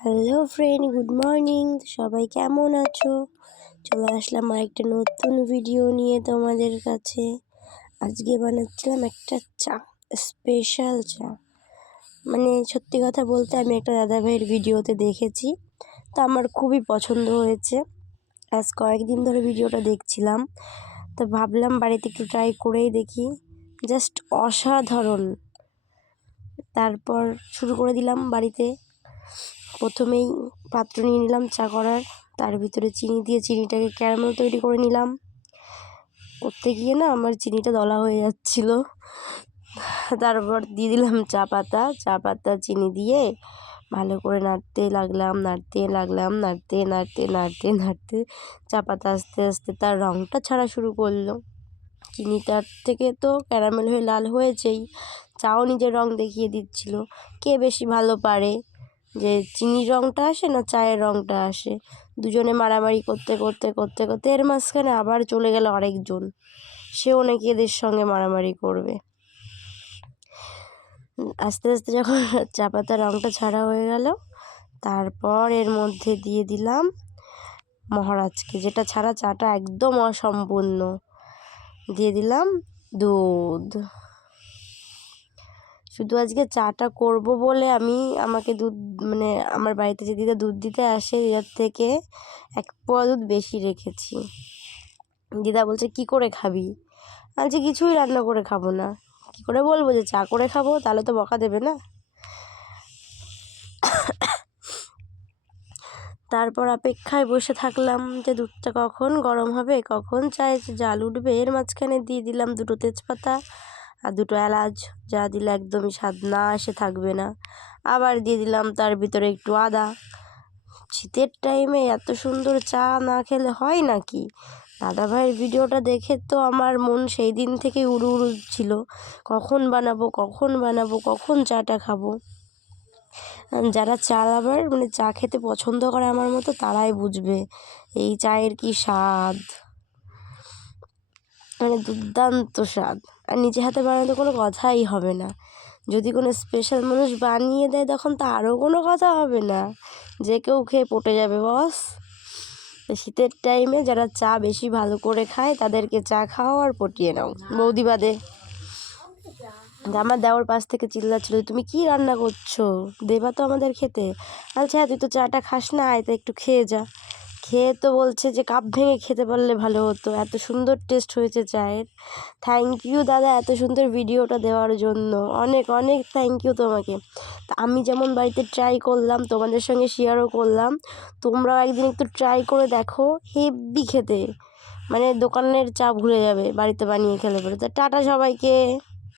Hello friend, good morning. সবাই কেমন আছো? চলে আসলাম আরেকটা নতুন ভিডিও নিয়ে তোমাদের কাছে। আজকে বানাচ্ছিলাম একটা চা, স্পেশাল চা। মানে সত্যি কথা বলতে আমি একটা দাদাভাইয়ের ভিডিওতে দেখেছি, তো আমার খুবই পছন্দ হয়েছে। আজ কয়েকদিন ধরে ভিডিওটা দেখছিলাম, তো ভাবলাম বাড়িতে একটু ট্রাই করেই দেখি। জাস্ট অসাধারণ। তারপর শুরু করে দিলাম বাড়িতে। প্রথমেই পাত্র নিয়ে নিলাম চা করার, তার ভিতরে চিনি দিয়ে চিনিটাকে ক্যারামেল তৈরি করে নিলাম। করতে গিয়ে না আমার চিনিটা দলা হয়ে যাচ্ছিল। তারপর দিয়ে দিলাম চা পাতা চিনি দিয়ে ভালো করে নাড়তে চা পাতা আস্তে আস্তে তার রঙটা ছাড়া শুরু করলো। চিনিটার থেকে তো ক্যারামেল হয়ে লাল হয়েছেই, চাও নিজের রং দেখিয়ে দিচ্ছিল। কে বেশি ভালো পারে, যে চিনির রঙটা আসে না চায়ের রঙটা আসে। দুজনে মারামারি করতে এর মাঝখানে আবার চলে গেল আরেকজন, সেও নাকি এদের সঙ্গে মারামারি করবে। আস্তে আস্তে যখন চা পাতার রঙটা ছাড়া হয়ে গেল, তারপর এর মধ্যে দিয়ে দিলাম মহারাজকে, যেটা ছাড়া চাটা একদম অসম্পূর্ণ। দিয়ে দিলাম দুধ। শুধু আজকে চাটা করব বলে আমাকে দুধ, মানে আমার বাড়িতে যে দিদা দুধ দিতে আসে, দিদার থেকে 1 পোয়া দুধ বেশি রেখেছি। দিদা বলছে কি করে খাবি? বলছি কিছুই রান্না করে খাবো না। কি করে বলবো যে চা করে খাবো? তাহলে তো বকা দেবে না। তারপর অপেক্ষায় বসে থাকলাম যে দুধটা কখন গরম হবে, কখন চায়ে জাল উঠবে। এর মাঝখানে দিয়ে দিলাম 2টো তেজপাতা আর 2টো এলাচ, যা দিলে একদমই স্বাদ না এসে থাকবে না। আবার দিয়ে দিলাম তার ভিতরে একটু আদা। শীতের টাইমে এত সুন্দর চা না খেলে হয় নাকি? দাদাভাইয়ের ভিডিওটা দেখে তো আমার মন সেই দিন থেকে উড়ু ছিল, কখন বানাবো কখন চাটা খাবো। যারা চা লাভার, মানে চা খেতে পছন্দ করে আমার মতো, তারাই বুঝবে এই চায়ের কি স্বাদ। মানে দুর্দান্ত স্বাদ। আর নিজে হাতে বানাতে কোনো কথাই হবে না। যদি কোনো স্পেশাল মানুষ বানিয়ে দেয় তখন তো আরও কোনো কথা হবে না, যে কেউ খেয়ে পটে যাবে বস। শীতের টাইমে যারা চা বেশি ভালো করে খায় তাদেরকে চা খাও আর পটিয়ে নাও। বৌদি বাদে। আমার দেওর পাশ থেকে চিল্লাচ্ছিল, তুমি কি রান্না করছো, দেবা তো আমাদের খেতে। আচ্ছা হ্যাঁ, তুই তো চাটা খাস না, আয় তো একটু খেয়ে যা। খেয়ে তো বলছে যে কাপ ভেঙে খেতে পারলে ভালো হতো, এত সুন্দর টেস্ট হয়েছে চায়ের। থ্যাংক ইউ দাদা এত সুন্দর ভিডিওটা দেওয়ার জন্য, অনেক অনেক থ্যাংক ইউ তোমাকে। তা আমি যেমন বাড়িতে ট্রাই করলাম, তোমাদের সঙ্গে শেয়ারও করলাম, তোমরাও একদিন একটু ট্রাই করে দেখো, হেব্বি খেতে। মানে দোকানের চা ভুলে যাবে বাড়িতে বানিয়ে খেলে পরে। তো টাটা সবাইকে।